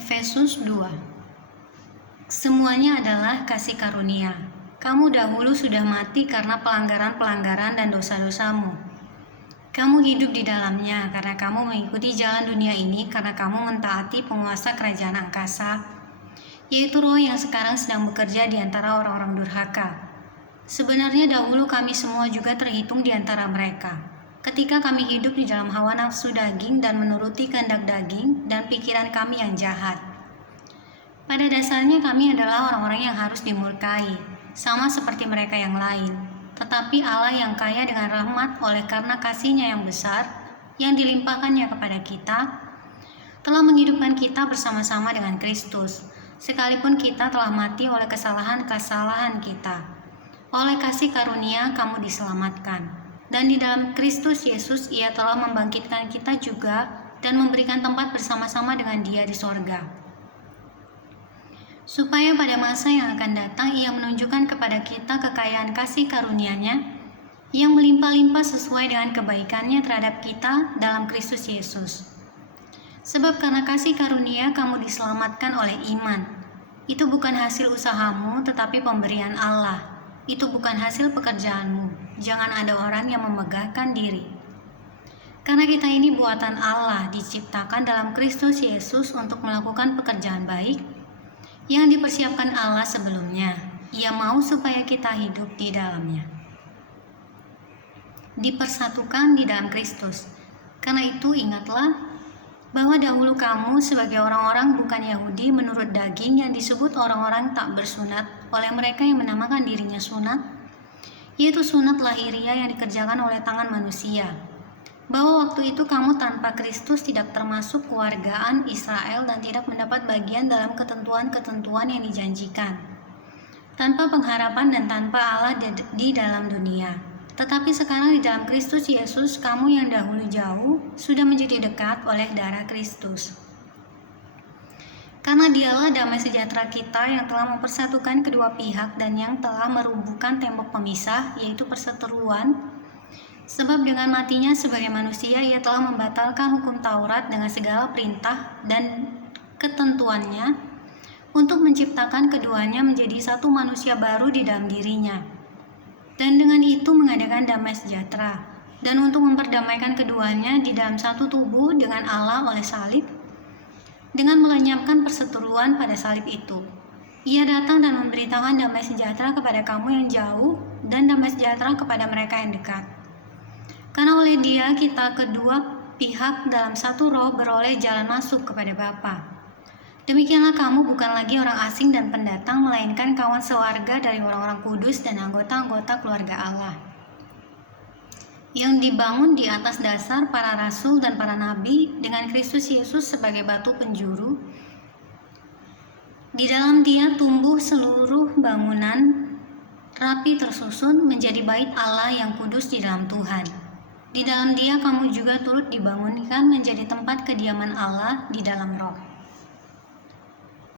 Efesus 2. Semuanya adalah kasih karunia. Kamu dahulu sudah mati karena pelanggaran-pelanggaran dan dosa-dosamu. Kamu hidup di dalamnya karena kamu mengikuti jalan dunia ini karena kamu mentaati penguasa kerajaan angkasa, yaitu roh yang sekarang sedang bekerja di antara orang-orang durhaka. Sebenarnya dahulu kami semua juga terhitung di antara mereka. Ketika kami hidup di dalam hawa nafsu daging dan menuruti kehendak daging dan pikiran kami yang jahat. Pada dasarnya kami adalah orang-orang yang harus dimurkai, sama seperti mereka yang lain. Tetapi Allah yang kaya dengan rahmat oleh karena kasih-Nya yang besar, yang dilimpahkannya kepada kita, telah menghidupkan kita bersama-sama dengan Kristus, sekalipun kita telah mati oleh kesalahan-kesalahan kita. Oleh kasih karunia kamu diselamatkan. Dan di dalam Kristus Yesus Ia telah membangkitkan kita juga dan memberikan tempat bersama-sama dengan Dia di sorga. Supaya pada masa yang akan datang Ia menunjukkan kepada kita kekayaan kasih karunia-Nya yang melimpah-limpah sesuai dengan kebaikan-Nya terhadap kita dalam Kristus Yesus. Sebab karena kasih karunia kamu diselamatkan oleh iman. Itu bukan hasil usahamu tetapi pemberian Allah. Itu bukan hasil pekerjaanmu. Jangan ada orang yang memegahkan diri. Karena kita ini buatan Allah, diciptakan dalam Kristus Yesus untuk melakukan pekerjaan baik yang dipersiapkan Allah sebelumnya. Ia mau supaya kita hidup di dalamnya. Dipersatukan di dalam Kristus. Karena itu ingatlah bahwa dahulu kamu sebagai orang-orang bukan Yahudi menurut daging yang disebut orang-orang tak bersunat oleh mereka yang menamakan dirinya sunat, yaitu sunat lahiriah yang dikerjakan oleh tangan manusia. Bahwa waktu itu kamu tanpa Kristus tidak termasuk kewargaan Israel dan tidak mendapat bagian dalam ketentuan-ketentuan yang dijanjikan, tanpa pengharapan dan tanpa Allah di dalam dunia. Tetapi sekarang di dalam Kristus Yesus, kamu yang dahulu jauh sudah menjadi dekat oleh darah Kristus. Karena Dialah damai sejahtera kita yang telah mempersatukan kedua pihak dan yang telah merubuhkan tembok pemisah, yaitu perseteruan. Sebab dengan matinya sebagai manusia, Ia telah membatalkan hukum Taurat dengan segala perintah dan ketentuannya untuk menciptakan keduanya menjadi satu manusia baru di dalam dirinya. Dan dengan itu mengadakan damai sejahtera, dan untuk memperdamaikan keduanya di dalam satu tubuh dengan Allah oleh salib, dengan melenyapkan perseteruan pada salib itu. Ia datang dan memberitakan damai sejahtera kepada kamu yang jauh, dan damai sejahtera kepada mereka yang dekat. Karena oleh Dia kita kedua pihak dalam satu roh beroleh jalan masuk kepada Bapa. Demikianlah kamu bukan lagi orang asing dan pendatang, melainkan kawan sewarga dari orang-orang kudus dan anggota-anggota keluarga Allah, yang dibangun di atas dasar para rasul dan para nabi dengan Kristus Yesus sebagai batu penjuru. Di dalam Dia tumbuh seluruh bangunan rapi tersusun menjadi bait Allah yang kudus di dalam Tuhan. Di dalam Dia kamu juga turut dibangunkan menjadi tempat kediaman Allah di dalam Roh.